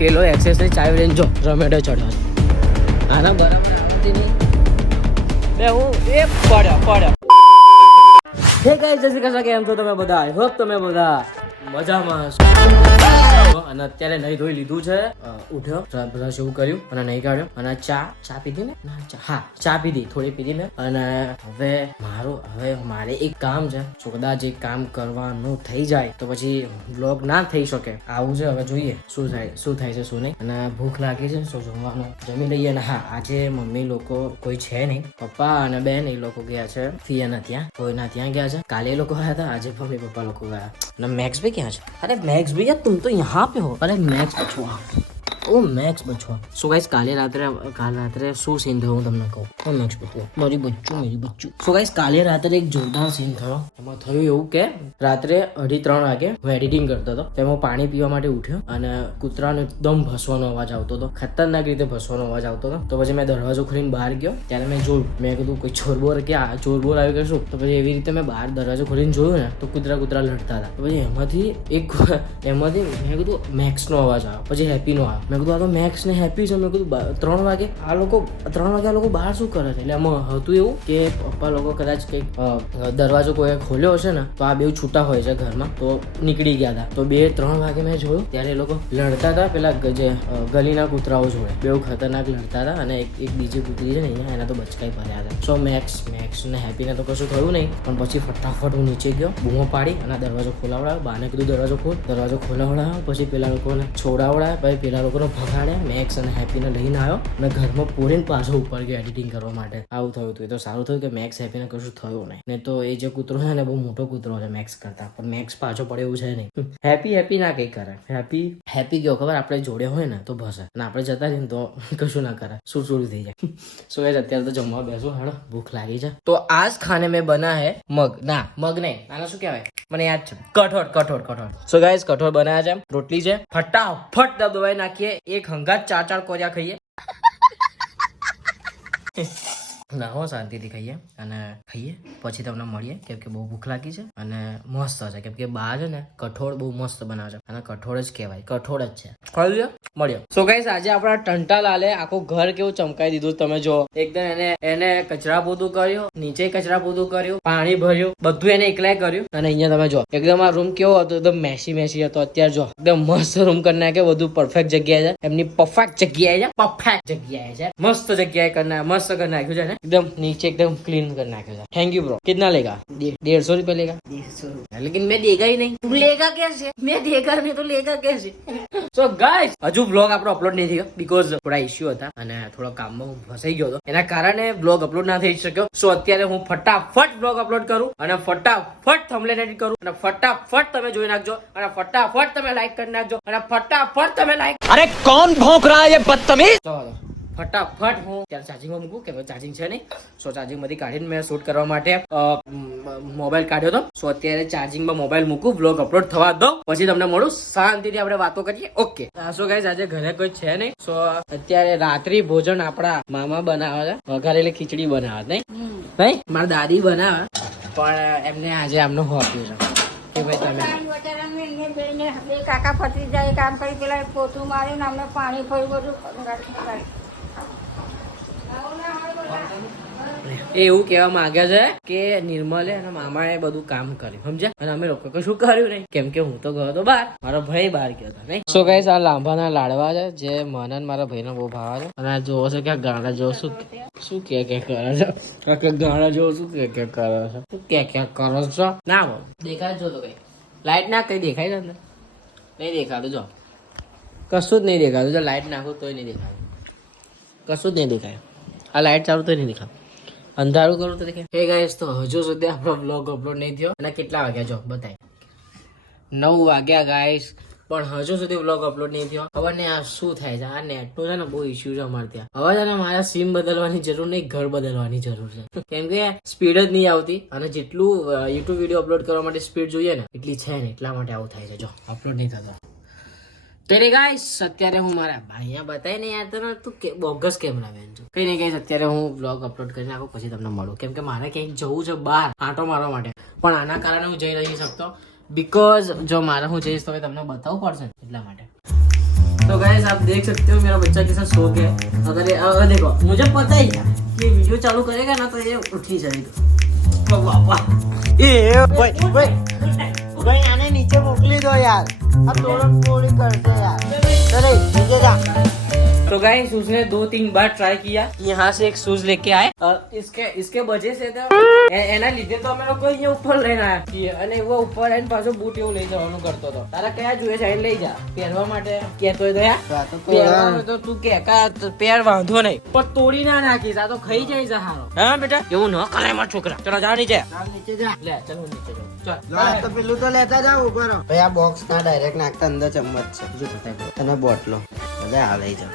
પેલો એક્સેસની ચાવી લઈને જો ઝોમેટો ચડ્યો છે આના બરાબર આવતી નહીં બે હું એ પડ્યો હે ગાઈસ જય શ્રી કૃષ્ણ કેમ છો તમે બધા આઈ હોપ તમે બધા મજામાં અને અત્યારે નહીં ધોઈ લીધું છે ઉઠ્યો બ્રશ એવું કર્યું અને નહીં કાઢ્યો અને ચા પીધી ને હા ચા પીધી થોડી પીધી ને અને હવે મારે એક કામ છે જો કદાચ એક કામ કરવાનું થઈ જાય તો પછી વ્લોગ ના થઈ શકે આવું છે હવે જોઈએ શું થાય છે શું નહીં અને ભૂખ લાગી છે શું જમવાનું જમી લઈએ ને હા આજે મમ્મી લોકો કોઈ છે નહીં પપ્પા અને બેન એ લોકો ગયા છે ફિયાના ત્યાં કોઈના ત્યાં ગયા છે કાલે એ લોકો ગયા હતા આજે મમ્મી પપ્પા લોકો ગયા અને મેક્સ ભાઈ ક્યાં છે અરે मैक्स भैया तुम तो यहाँ पे हो अरे मैक्स बचवा ओ मैक्स बचवा सो गाइस काल रात्रे શું સીન થયો હું તમને કહું ઓ મેક્સ બચવા મારી બચ્ચું સો ગાइस કાલે રાત્રે એક જોરદાર સીન થયો એમાં થયું એવું કે રાત્રે 2:30 વાગે હું એડિટિંગ કરતો હતો તેમાં પાણી પીવા માટે ઉઠ્યો અને કૂતરાનો એકદમ ભસવાનો અવાજ આવતો હતો ખતરનાક રીતે ભસવાનો અવાજ આવતો હતો તો પછી મેં દરવાજો ખોલીને બહાર ગયો ત્યારે મેં જોયું મેં કીધું કોઈ ચોરબોર કે આ ચોરબોર આવી કે શું તો પછી એવી રીતે મેં બહાર દરવાજો ખોલીને જોયું ને તો કૂતરા લડતા હતા તો પછી એમાંથી મેં કીધું મેક્સનો અવાજ આવ્યો પછી હેપીનો આવ્યો મેં કીધું આ તો મેક્સ ને હેપી છે મેં કીધું 3 વાગે આ લોકો બહાર શું કરે છે એટલે આમાં હતું એવું કે પપ્પા લોકો કદાચ કંઈક દરવાજો કોઈ ખોલ્યો હશે ને તો આ બે છૂટા હોય છે ઘરમાં તો નીકળી ગયા હતા તો 2-3 વાગે મેં જોયું ત્યારે એ લોકો લડતા હતા પેલા જે ગલીના કૂતરાઓ જોડે બહુ ખતરનાક લડતા હતા અને એક બીજી કૂતરી છે ને અહીંયા એના તો બચકાઈ પડ્યા હતા સો મેક્સ ને હેપીને તો કશું થયું નહીં પણ પછી ફટાફટ હું નીચે ગયો બૂમો પાડી અને દરવાજો ખોલાવડાવ્યો બાને કીધું દરવાજો ખોલાવડાવ્યો પછી પેલા લોકોને છોડાવડાવ્યા પછી પેલા લોકોને ભગાડ્યા મેક્સ અને હેપીને લઈને આવ્યો અને ઘરમાં પૂરીને પાછો ઉપર ગયો એડિટિંગ કરવા માટે આવું થયું હતું એ તો સારું થયું કે મેક્સ હેપીને કશું થયું નહીં ને તો એ જે કૂતરો છે ને બહુ મોટો કૂતરો છે મેક્સ કરતા પણ મેક્સ પાછો પડે એવું છે નહીં હેપી ના કંઈ કરે હેપી ગયો ખબર આપણે જોડે હોય ને તો ભસે અને આપણે જતા રહીએ તો કશું ના કરે શું થઈ જાય સો ગાઈસ અત્યારે તો જમવા બેસો હેડો ભૂખ લાગી છે તો આજ ખાને મેં બના હે મગ નહીં આને શું કહેવાય મને યાદ છે કઠોળ સો ગાઈસ કઠોળ બનાવ્યા છે રોટલી છે ફટાફટ દબાઈ નાખીએ એક હંગાત 4 કોરિયા ખાઈએ ના હો શાંતિથી ખાઈએ પછી તમને મળીએ કેમ કે બહુ ભૂખ લાગી છે અને મસ્ત છે કેમ કે બા છે ને કઠોળ બહુ મસ્ત બનાવે છે અને કઠોળ જ કહેવાય કઠોળ જ છે ખાઈ મળ્યો સો ગાઈસ આજે આપણા ટંટા લાલે આખું ઘર કેવું ચમકાઈ દીધું તમે જો એકદમ એને કચરા પોતું કર્યું નીચે કચરા પોતું કર્યું પાણી ભર્યું બધું એને એકલાય કર્યું અને અહીંયા તમે જો એકદમ આ રૂમ કેવો હતો એકદમ મેસી હતો અત્યારે જો એકદમ મસ્ત રૂમ કરી નાખે બધું પરફેક્ટ જગ્યાએ છે એમની પરફેક્ટ જગ્યાએ છે મસ્ત જગ્યાએ મસ્ત કરી નાખ્યું છે ને एकदम नीचे एकदम क्लीन कर नाखे थैंक यू ब्रो कितना लेगा 150 रुपए लेगा 150 रुपए लेकिन मैं देगा ही नहीं तुम लेगा कैसे मैं देगा नहीं तो लेगा कैसे सो गाइस हजू ब्लॉग આપણો અપલોડ નહીં થયો બીકોઝ થોડા ઇશ્યુ હતા અને થોડો કામમાં હું ફસાઈ ગયો હતો એના કારણે બ્લોગ અપલોડ ના થઈ શક્યો સો અત્યારે હું ફટાફટ બ્લોગ અપલોડ કરું અને ફટાફટ થંબનેલ એડિટ કરું અને ફટાફટ તમે જોઈ નાખજો અને ફટાફટ તમે લાઈક કરી નાખજો અને ફટાફટ તમે લાઈક અરે કોણ ભોંક રહા હે બદતમીઝ ચલો ફટાફટ હું ત્યારે ચાર્જિંગમાં મૂકું કે ચાર્જિંગ છે નહીં સો ચાર્જિંગમાંથી કાઢીને મેં શૂટ કરવા માટે મોબાઈલ કાઢ્યો હતો સો અત્યારે ચાર્જિંગમાં મોબાઈલ મૂકું બ્લોગ અપલોડ થવા દો પછી તમને મળું શાંતિથી આપણે વાતો કરીએ ઓકે સો ગાઈસ આજે ઘરે કોઈ છે નહીં સો અત્યારે રાત્રિ ભોજન આપણા મામા બનાવે છે વઘારેલી ખીચડી બનાવે નહીં મારા દાદી બનાવે પણ એમને આજે આમનું આપ્યું છે કે ભાઈ તમે કાકા ફટી જાય કામ કરી પેલા પોતું માર્યું અમને પાણી ફર્યું બધું એવું કહેવા માંગે છે કે નિર્મલે અને મામાએ બધું કામ કર્યું સમજ્યા અને અમે લોકો કશું કર્યું નહીં કેમ કે હું તો ગયો હતો બહાર મારો ભાઈ બહાર ગયો હતો નહીં સો ગાઈસ આ લાંબાના લાડવા છે જે મને મારા ભાઈને બહુ ભાવે છે અને આ જોવો છે કે ગાણા જેવો શું કે કરે છે ગાણા જેવો શું કે કરે છે શું કે કરો છો ના બોલ દેખાય જો તો કઈ લાઈટ ના કઈ દેખાય છે નહીં દેખાતું જો કશું જ નહીં દેખાતું જો લાઈટ નાખું તોય નહીં દેખાતું કશું જ નહીં દેખાય આ લાઈટ ચાલુ તો નહીં દેખાય અંધારું કરું તો દેખાય હે ગાઈસ તો હજુ સુધી આપણો બ્લોગ અપલોડ નહીં થયો અને કેટલા વાગ્યા જો બતાય 9 વાગ્યા ગાઈસ પણ હજુ સુધી બ્લોગ અપલોડ નહીં થયો ખબર નહીં આ શું થાય છે આ નેટનો છે ને બહુ ઇશ્યુ છે અમારે ત્યાં હવે છે ને મારા સિમ બદલવાની જરૂર નહીં ઘર બદલવાની જરૂર છે કેમ કે સ્પીડ જ નહીં આવતી અને જેટલું યુટ્યુબ વિડીયો અપલોડ કરવા માટે સ્પીડ જોઈએ ને એટલી છે ને એટલા માટે આવું થાય છે જો અપલોડ નહીં થતો तेरे गाइस અત્યારે હું મારા ભાઈયા બતાય ને યાર તને તું કે બોગસ કેમ ના બેન છો કઈ નહીં ગાઈસ અત્યારે હું બ્લોગ અપલોડ કરીને આખો પછી તમને મળું કેમ કે મારે ક્યાંક જવું છે બહાર આંટો મારવા માટે પણ આના કારણે હું જઈ નથી શકતો બીકોઝ જો મારે હું જઈશ તો તમને બતાવવું પડશે એટલા માટે तो गाइस आप देख सकते हो मेरा बच्चा कैसा सो गया है। अगर देखो मुझे पता ही था कि वीडियो चालू करेगा ना तो ये उठ ही जाएगा। ओ बाबा भाई आने नीचे मोकली दो यार, अब तोड़न फोड़ी करते यार। चले नीचे जा। तो गाइस उसने 2-3 बार ट्राई किया यहाँ से एक शूज लेके आए और इसके वजह से तो એના લીધે તો અમે લોકો અહીંયા ઉપર લઈને આવ્યા છીએ અને એવો ઉપર આવીને પાછો બૂટ એવું લઈ જવાનું કરતો હતો. તારા કયા જોઈએ છે લઈ જા પહેરવા માટે કહેતો હોય તો યાર પહેરવાનું તો તું કે પહેર વાંધો નહીં પણ તોડી ના નાખીશ આ તો ખાઈ જાય છે હારો. હા બેટા એવું ન કરાય મારા છોકરા. ચલો જા નીચે. નીચે જા. લે ચલો નીચે જાઓ. લા તો પેલું તો લેતા જાવ ઉપર. ભાઈ આ બોક્સ ના ડાયરેક્ટ નાખતા અંદર ચમચ છે જો બતાવો અને બોટલો બધા આ લઈ જાવ.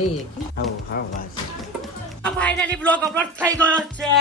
નહીં આવો હા વાસ. ફાઇનલી બ્લોગ અપલોડ થઈ ગયો છે.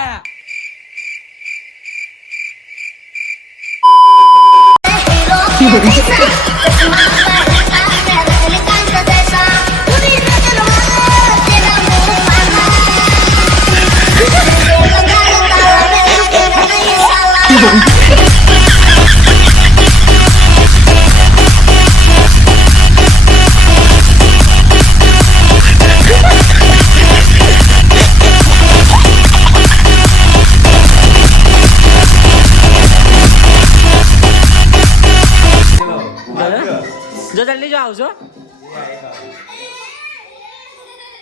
જો જલ્દી જો આવજો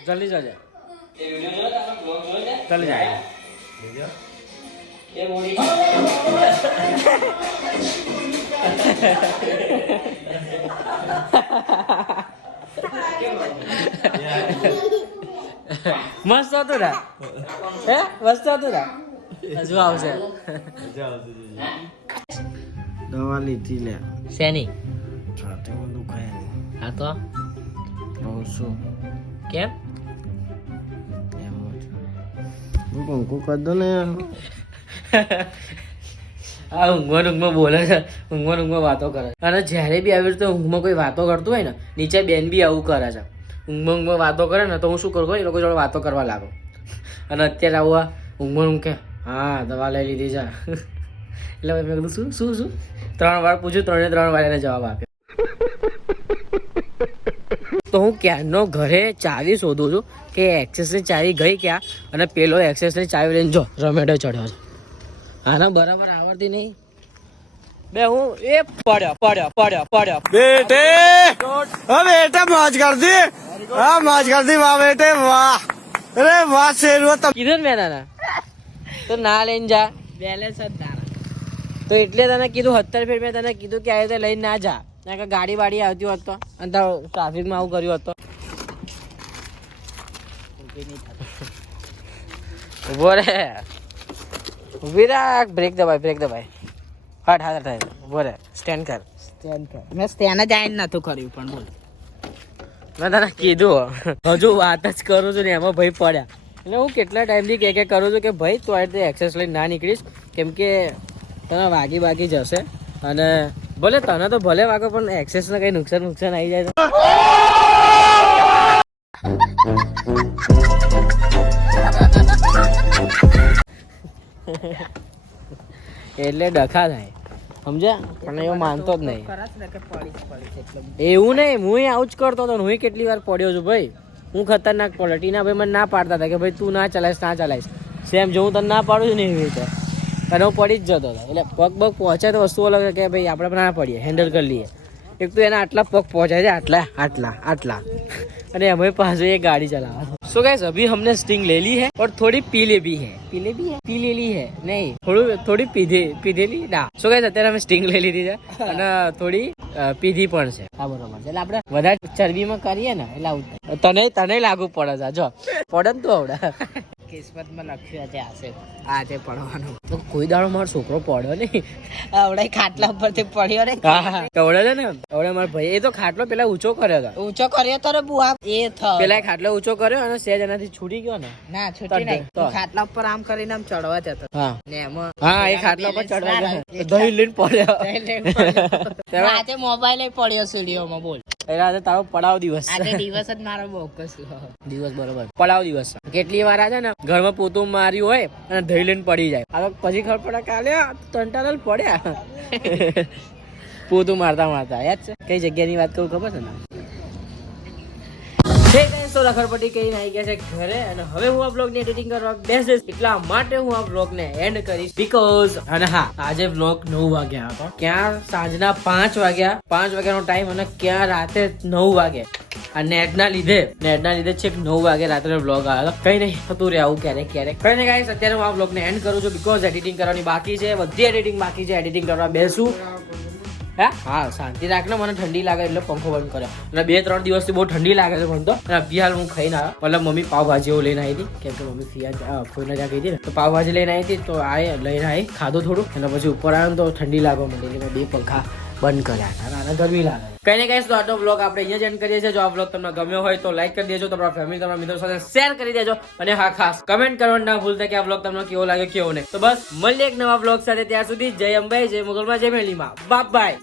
જલ્દી જજો જલ્દી જાય મસ્ત હતું ને હે મસ્ત હતું ને હજુ આવશે દવા લીધી લે શેની છાતીમાં દુખાય હા તો બહુ શું કેમ એમ જ હું પંખો કરી દો ને યાર. આ ઊંઘમાં બોલે છે ઊંઘમાં વાતો કરે છે અને જ્યારે બી આવી રીતે ઊંઘમાં કોઈ વાતો કરતું હોય ને નીચે બેન બી આવું કરે છે ઊંઘમાં વાતો કરે ને તો હું શું કરું એ લોકો જોડે વાતો કરવા લાગો અને અત્યારે આવું ઊંઘમાં કે હા દવા લઈ લીધી છે એટલે મેં કીધું શું શું શું 3 વાર પૂછ્યું 3 વાર એને જવાબ આપ્યો. તો હું ક્યારનો ઘરે ચાવી શોધું છું કે એક્સેસની ચાવી ગઈ ક્યાં અને પેલો એક્સેસની ચાવી લઈને જો ઝોમેટો ચડ્યો છે. આના બરાબર આવડતી નહીં બે હું એ પડ્યો બેટે હા બેટા મોજ કર દી હા મોજ કર દી વાહ બેટે વાહ અરે વાહ શેરવો તો કીધું ને મેં તને તો ના લઈને જા બેલેન્સ જ તારા તો એટલે તને કીધું 70 ફેર મેં તને કીધું કે આવી રીતે લઈને ના જા કારણ કે ગાડી વાડી આવતી હોત તો અને ટ્રાફિકમાં આવું કર્યું હોત તો ઉભો રે ઉભી રાખ બ્રેક દબાય હાથ થાય ઉભો રે સ્ટેન્ડ કર મેં સ્ટેન્ડ જ આવીને નતું કર્યું પણ બોલ મેં તને કીધું હજુ વાત જ કરું છું ને એમાં ભાઈ પડ્યા એટલે હું કેટલા ટાઈમથી કે કરું છું કે ભાઈ તું આ રીતે એક્સેસ લઈને ના નીકળીશ કેમ કે તને વાગી જશે અને ભલે તને તો ભલે વાગે પણ એક્સેસને કઈ નુકસાન આવી જાય તો એટલે ડખા થાય સમજ્યા પણ એવું માનતો જ નહીં એવું નહીં હું આવું જ કરતો હતો હું કેટલી વાર પડ્યો છું ભાઈ હું ખતરનાક પડ્યો ટીના ભાઈ મને ના પાડતા હતા કે ભાઈ તું ના ચલાવીશ સેમ જો હું તને ના પાડું છું ને એવી રીતે અને હું પડી જ જતો હતો એટલે પગ પહોંચે તો વસ્તુ અલગ કે ભાઈ આપણે ના પડીએ હેન્ડલ કરી લઈએ એક તો એના આટલા પગ પહોંચાય છે આટલા અને हमें पास ये गाड़ी चला सो गाइस अभी हमने स्टिंग ले ली है और थोड़ी पी ले ली है नहीं थोड़ी पीधेली ना सो गाइस અત્યારે અમે સ્ટિંગ લઈ લીધી છે અને થોડી પીધી પણ છે હા બરોબર એટલે આપણે વધારે ચરબીમાં કરીએ ને એટલે આવું તને લાગુ પડે છે જો પડે ને તો આવડે કિસ્મતમાં લખ્યું છે આજે પડવાનું તો કોઈ દાડો મારો છોકરો પડ્યો નહીં આવડે ખાટલા ઉપરથી પડ્યો રે હા કવડે છે ને કવડે મારો ભાઈ એ તો ખાટલો પેલા ઊંચો કર્યો હતો ઊંચો કર્યો તો રે બુઆ એ થયો પેલા ખાટલો ઊંચો કર્યો અને સહેજ એનાથી છૂટી ગયો ને ના છૂટી નહીં તો. ખાટલા ઉપર આમ કરીને આમ ચડવા જતો હા ને એમાં હા એ ખાટલા પર ચડવા ગયો દહીં લઈને પડ્યો આજે મોબાઈલ પડ્યો સીડીઓમાં બોલ એટલે આજે તારો પડાવ દિવસ છે. આજે દિવસ જ મારો બોકસ દિવસ બરોબર પડાવ દિવસ છે. કેટલી વાર આજે ને ઘરમાં પોતું માર્યું હોય અને દહીં લઈને પડી જાય આ તો પછી ખબર પડે કાલે તંટાલ પડ્યા પોતું મારતા યાદ છે કઈ જગ્યાની વાત કરું ખબર છે ને તો રખડપટ્ટી કરીને આવી ગયા છે ઘરે અને હવે હું આ બ્લોગ ની એડિટિંગ કરવા બેસીશ એટલા માટે હું આ બ્લોગ ને એન્ડ કરીશ બીકોઝ અને હા આજે બ્લોગ 9 વાગ્યા હતો ક્યાં સાંજના 5 વાગ્યાનો ટાઈમ અને ક્યાં રાતે 9 વાગે આ નેટ ના લીધે છેક 9 વાગે રાત્રે બ્લોગ આવ્યો કઈ નહીં થતું રહે આવું ક્યારેક કઈ નહીં ગાઈસ અત્યારે હું આ બ્લોગ ને એન્ડ કરું છું બીકોઝ એડિટિંગ કરવાની બાકી છે બધી એડિટિંગ બાકી છે એડિટિંગ કરવા બેસું હા શાંતિ રાખ ને મને ઠંડી લાગે એટલે પંખો બંધ કરે અને 2-3 દિવસથી બહુ ઠંડી લાગે છે મને તો અને અભિયાલ હું ખાઈને આવ્યો મતલબ મમ્મી પાવભાજી એવું લઈને આવી હતી કેમ કે મમ્મી ફોઈને ત્યાં ગઈ હતી ને તો પાવભાજી લઈને આવી હતી તો લઈને આવી ખાધું થોડું અને પછી ઉપર આવ્યો તો ઠંડી લાગવા માંડી એટલે મેં 2 પંખા બંધ કર્યા હતા અને ગરમી લાગે કઈ ને કઈ તો આટલો બ્લોગ આપણે અહીંયા જ એન્ડ કરીએ છીએ જો આ બ્લોગ તમને ગમ્યો હોય તો લાઈક કરી દેજો તમારા ફેમિલી તમારા મિત્રો સાથે શેર કરી દેજો અને હા ખાસ કમેન્ટ કરવાનું ના ભૂલતા કે આ બ્લોગ તમને કેવો લાગે કેવો નહીં તો બસ મળીએ એક નવા બ્લોગ સાથે ત્યાં સુધી જય અંબે જય મુગલમાં જય મેલીમાં બાય બાય.